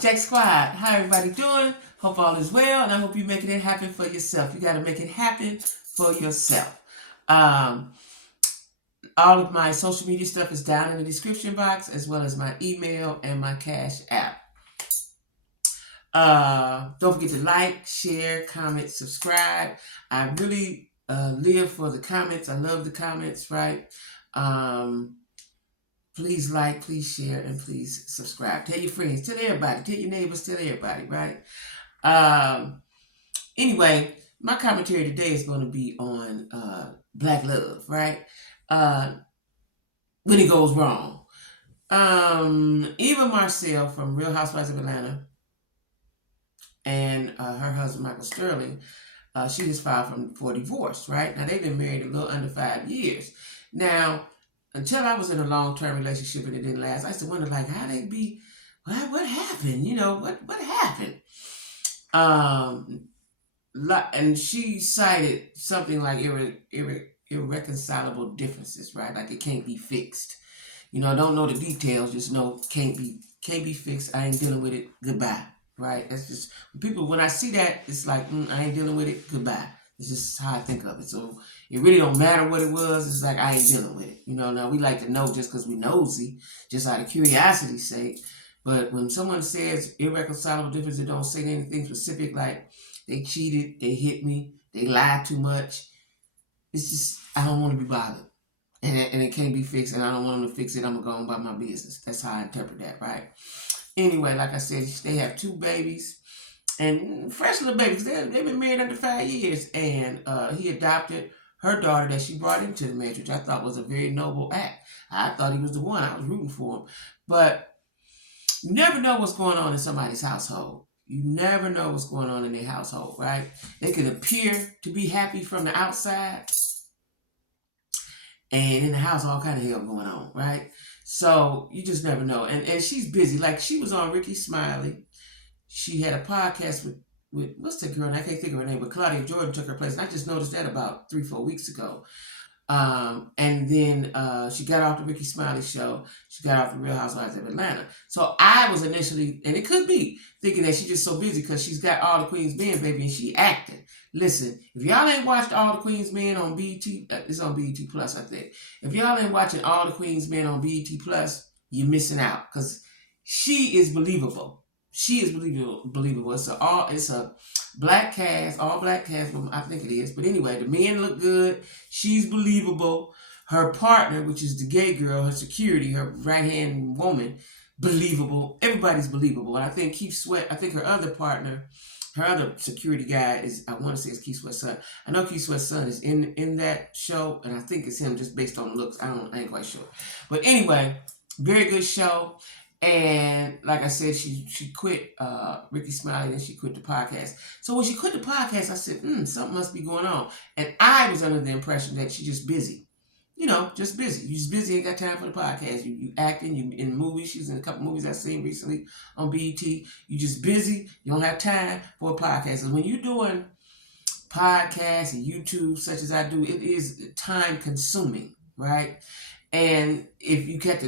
Jack Squad, how everybody doing? Hope all is well, and I hope you're making it happen for yourself. You got to make it happen for yourself. Um, all of my social media stuff is down in the description box, as well as my email and my Cash App. Don't forget to like, share, comment, subscribe. I really live for the comments. I love the comments, right? Please like, please share, and please subscribe. Tell your friends, tell everybody, tell your neighbors, tell everybody, right? Anyway, my commentary today is going to be on Black love, right? When it goes wrong. Eva Marcille from Real Housewives of Atlanta and her husband, Michael Sterling, she just filed for divorce, right? Now, they've been married a little under 5 years. Now, until I was in a long-term relationship and it didn't last, I used to wonder, like, how they be, what happened? You know, what happened? And she cited something like irreconcilable differences, right? Like it can't be fixed. You know, I don't know the details, just know can't be fixed. I ain't dealing with it. Goodbye. Right? That's just people. When I see that, it's like I ain't dealing with it. Goodbye. It's just how I think of it. So it really don't matter what it was. It's like I ain't dealing with it. You know. Now we like to know just because we nosy, just out of curiosity's sake. But when someone says irreconcilable differences, it don't say anything specific like they cheated, they hit me, they lied too much. It's just I don't want to be bothered. And it can't be fixed, and I don't want them to fix it. I'm going to go on about my business. That's how I interpret that, right? Anyway, like I said, they have 2 babies, and fresh little babies. They've been married under 5 years, and he adopted her daughter that she brought into the marriage, which I thought was a very noble act. I thought he was the one. I was rooting for him. But you never know what's going on in somebody's household. You never know what's going on in their household, right? They can appear to be happy from the outside, and in the house, all kind of hell going on, right? So you just never know. And she's busy. Like she was on Ricky Smiley. She had a podcast with what's that girl? I can't think of her name, but Claudia Jordan took her place. And I just noticed that about 3-4 weeks ago. And then she got off the Ricky Smiley show. She got off the Real Housewives of Atlanta. So I was initially, and it could be, thinking that she's just so busy because she's got All the Queen's Men, baby, and she acting. Listen, if y'all ain't watched All the Queen's Men on BET, it's on BET Plus, I think. If y'all ain't watching All the Queen's Men on BET Plus, you're missing out because she is believable. She is believable. It's a black cast, all black cast. I think it is. But anyway, the men look good. She's believable. Her partner, which is the gay girl, her security, her right-hand woman, believable. Everybody's believable. And I think Keith Sweat, I think her other partner, her other security guy is, I want to say it's Keith Sweat's son. I know Keith Sweat's son is in that show, and I think it's him just based on looks. I ain't quite sure. But anyway, very good show. And like I said, she quit Ricky Smiley, and she quit the podcast. So when she quit the podcast, I said, something must be going on. And I was under the impression that she's just busy. You know, just busy. You just busy, ain't got time for the podcast. You acting, you in movies. She's in a couple movies I've seen recently on BET. You just busy. You don't have time for a podcast. And when you're doing podcasts and YouTube, such as I do, it is time consuming, right? And if you get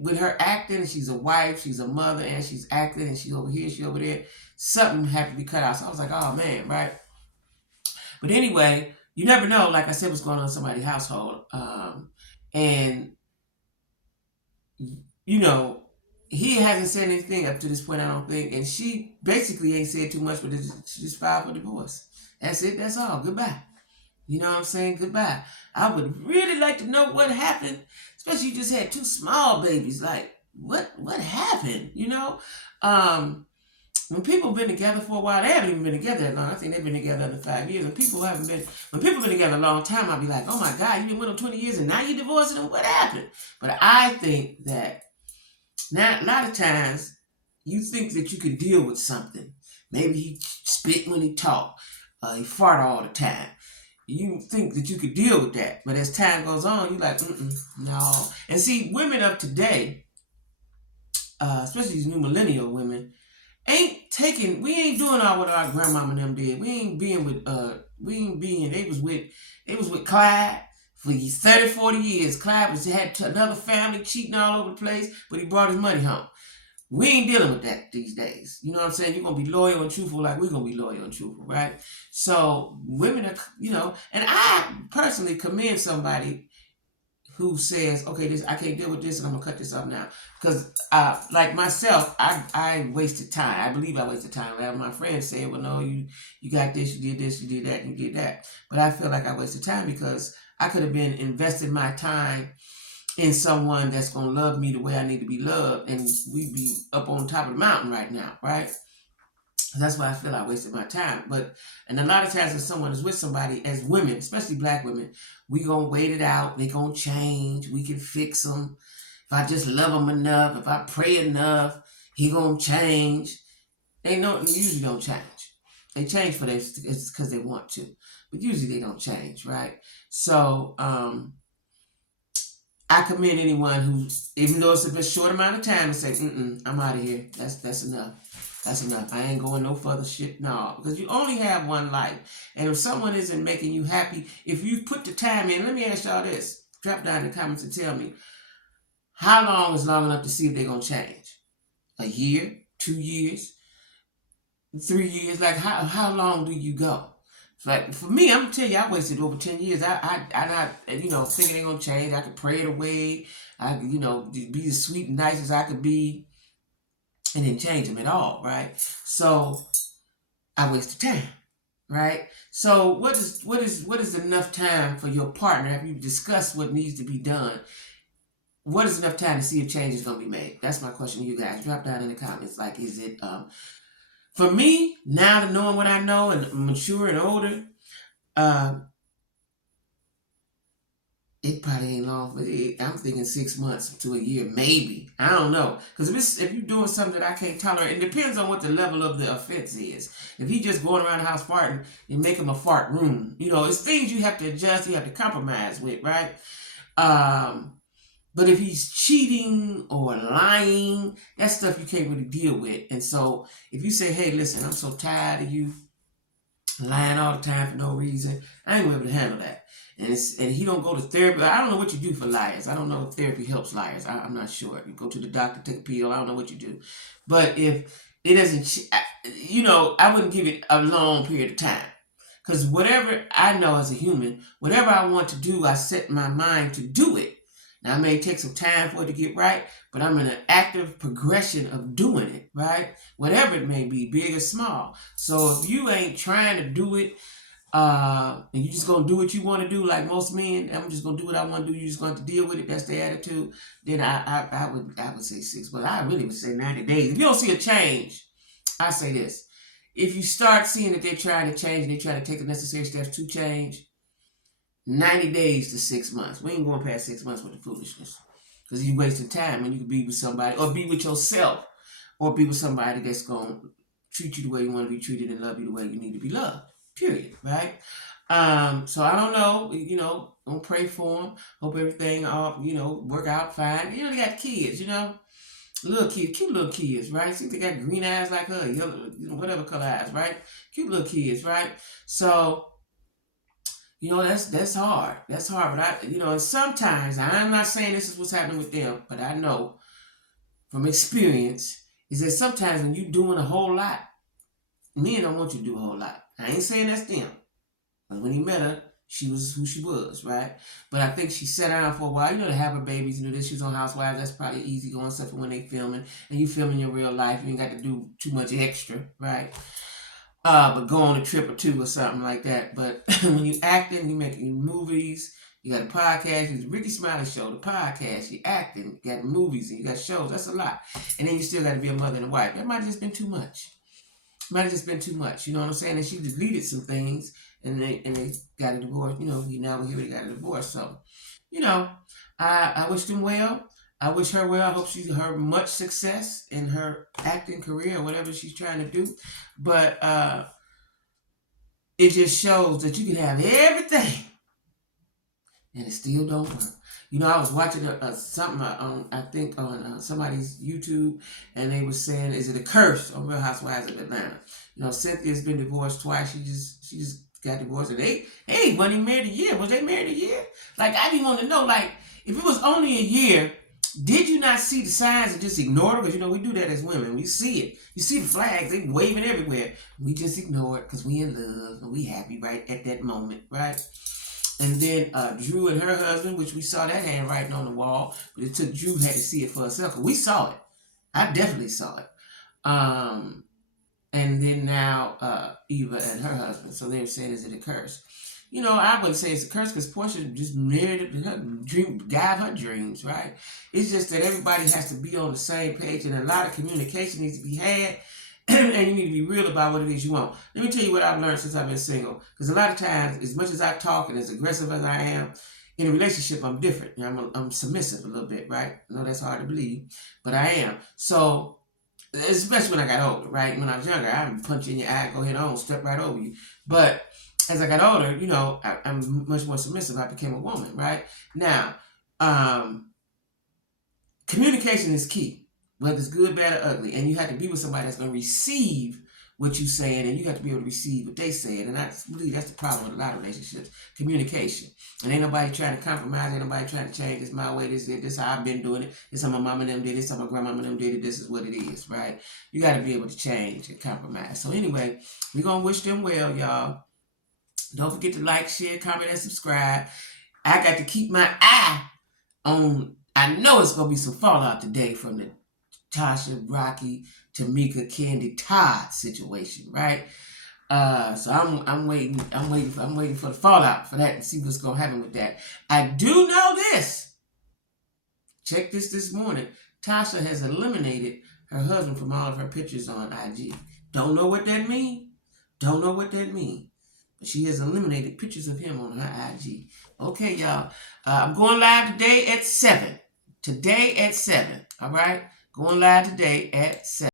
with her acting, she's a wife, she's a mother, and she's acting, and she's over here, she's over there, something had to be cut out. So I was like, oh man, right? But anyway, you never know, like I said, what's going on in somebody's household. And, you know, he hasn't said anything up to this point, I don't think. And she basically ain't said too much, but she just filed for divorce. That's it, that's all. Goodbye. You know what I'm saying? Goodbye. I would really like to know what happened, especially you just had 2 small babies. Like, what happened? You know? When people have been together for a while, they haven't even been together that long. I think they've been together under 5 years. When people have been together a long time, I'll be like, oh my God, you've been with them 20 years and now you're divorcing them? What happened? But I think that now, a lot of times you think that you can deal with something. Maybe he spit when he talked. He fart all the time. You think that you could deal with that. But as time goes on, you're like, no. And see, women of today, especially these new millennial women, we ain't doing all what our grandmama and them did. They was with Clyde for 30, 40 years. Clyde had another family cheating all over the place, but he brought his money home. We ain't dealing with that these days. You know what I'm saying? You're gonna be loyal and truthful like we're gonna be loyal and truthful, right? So women are, and I personally commend somebody who says, okay, this I can't deal with this, and I'm gonna cut this off now. Because, like myself, I wasted time. I believe I wasted time. Like my friends said, well, no, you got this, you did this, you did that, you did that. But I feel like I wasted time because I could have been investing my time in someone that's gonna love me the way I need to be loved, and we'd be up on top of the mountain right now, right? That's why I feel I wasted my time. And a lot of times, if someone is with somebody, as women, especially black women, we gonna wait it out. They gonna change. We can fix them. If I just love him enough, if I pray enough, he gonna change. They usually don't change. They change for this because they want to, but usually they don't change, right? So I commend anyone who, even though it's a short amount of time, and say, I'm out of here. That's enough. That's enough. I ain't going no further shit. No, because you only have one life. And if someone isn't making you happy, if you put the time in, let me ask y'all this. Drop down in the comments and tell me, how long is long enough to see if they're going to change? A year? 2 years? 3 years? Like, how long do you go? Like, for me, I'm going to tell you, I wasted over 10 years. I not, thinking they're going to change. I could pray it away. I could, be as sweet and nice as I could be. And didn't change them at all, right? So I wasted time, right? So what is enough time for your partner? Have you discussed what needs to be done? What is enough time to see if change is going to be made? That's my question to you guys. Drop down in the comments. Like, is it for me now, to knowing what I know and mature and older? It probably ain't long, but I'm thinking 6 months to a year, maybe. I don't know. Because if you're doing something that I can't tolerate, it depends on what the level of the offense is. If he just going around the house farting, you make him a fart room. It's things you have to adjust, you have to compromise with, right? But if he's cheating or lying, that's stuff you can't really deal with. And so if you say, hey, listen, I'm so tired of you lying all the time for no reason, I ain't able to handle that. And he don't go to therapy. I don't know what you do for liars. I don't know if therapy helps liars. I'm not sure. You go to the doctor, take a pill. I don't know what you do. But if it doesn't, I wouldn't give it a long period of time. Because whatever I know as a human, whatever I want to do, I set my mind to do it. Now, it may take some time for it to get right, but I'm in an active progression of doing it, right? Whatever it may be, big or small. So if you ain't trying to do it, and you just gonna do what you want to do, like most men, I'm just gonna do what I want to do, you just going to deal with it, that's the attitude, then I would say 6, but I really would say 90 days. If you don't see a change, I say this. If you start seeing that they're trying to change and they're trying to take the necessary steps to change, 90 days to 6 months. We ain't going past 6 months with the foolishness. Because you're wasting time and you can be with somebody, or be with yourself, or be with somebody that's going to treat you the way you want to be treated and love you the way you need to be loved. Period. Right? So I don't know, don't pray for them. Hope everything, work out fine. They got kids, little kids, cute little kids, right? See, they got green eyes like her, yellow, whatever color eyes, right? Cute little kids, right? So, that's hard. That's hard. But and sometimes, I'm not saying this is what's happening with them, but I know from experience is that sometimes when you're doing a whole lot, men don't want you to do a whole lot. I ain't saying that's them. Because when he met her, she was who she was, right? But I think she sat down for a while, to have her babies, this. She was on Housewives. That's probably easy going stuff for when they filming. And you filming your real life. You ain't got to do too much extra, right? But go on a trip or two or something like that. But when you acting, you making movies, you got a podcast, you got the Ricky Smiley Show, the podcast, you acting, you got movies, and you got shows. That's a lot. And then you still got to be a mother and a wife. That might have just been too much. Might have just been too much. You know what I'm saying? And she deleted some things, and they got a divorce. Now we're here, they got a divorce. So, I wish them well. I wish her well. I hope she's her much success in her acting career or whatever she's trying to do. But it just shows that you can have everything and it still don't work. I was watching something I think on somebody's YouTube, and they were saying, "Is it a curse on Real Housewives of Atlanta?" Cynthia's been divorced twice. She just got divorced, and they wasn't even married a year. Was they married a year? Like, I didn't want to know. Like, if it was only a year, Did you not see the signs and just ignore them? Because, we do that as women. We see it. You see the flags, they waving everywhere. We just ignore it because we in love and we happy right at that moment, right? And then Drew and her husband, which we saw that handwriting on the wall, but it took Drew had to see it for herself. We saw it. I definitely saw it. And then now Eva and her husband. So they're saying, is it a curse? I wouldn't say it's a curse because Portia just married her dream, guy of her dreams, right? It's just that everybody has to be on the same page, and a lot of communication needs to be had, and you need to be real about what it is you want. Let me tell you what I've learned since I've been single. Because a lot of times, as much as I talk and as aggressive as I am, in a relationship, I'm different. I'm submissive a little bit, right? I know that's hard to believe, but I am. So, especially when I got older, right? When I was younger, I would punch you in your eye, go ahead on, step right over you. But as I got older, I'm much more submissive. I became a woman, right? Now, communication is key, whether it's good, bad, or ugly. And you have to be with somebody that's going to receive what you're saying, and you have to be able to receive what they saying. And I believe that's the problem with a lot of relationships, communication. And ain't nobody trying to compromise, ain't nobody trying to change. This my way, this how I've been doing it. This how my mama and them did it, this how my grandmama and them did it, this is what it is, right? You got to be able to change and compromise. So anyway, we're going to wish them well, y'all. Don't forget to like, share, comment, and subscribe. I got to keep my eye on, I know it's going to be some fallout today from the Tasha, Rocky, Tamika, Candy, Todd situation, right? So I'm waiting for the fallout for that and see what's going to happen with that. I do know this. Check this morning. Tasha has eliminated her husband from all of her pictures on IG. Don't know what that means. But she has eliminated pictures of him on her IG. Okay, y'all. I'm going live today at 7. All right? Going live today at 7.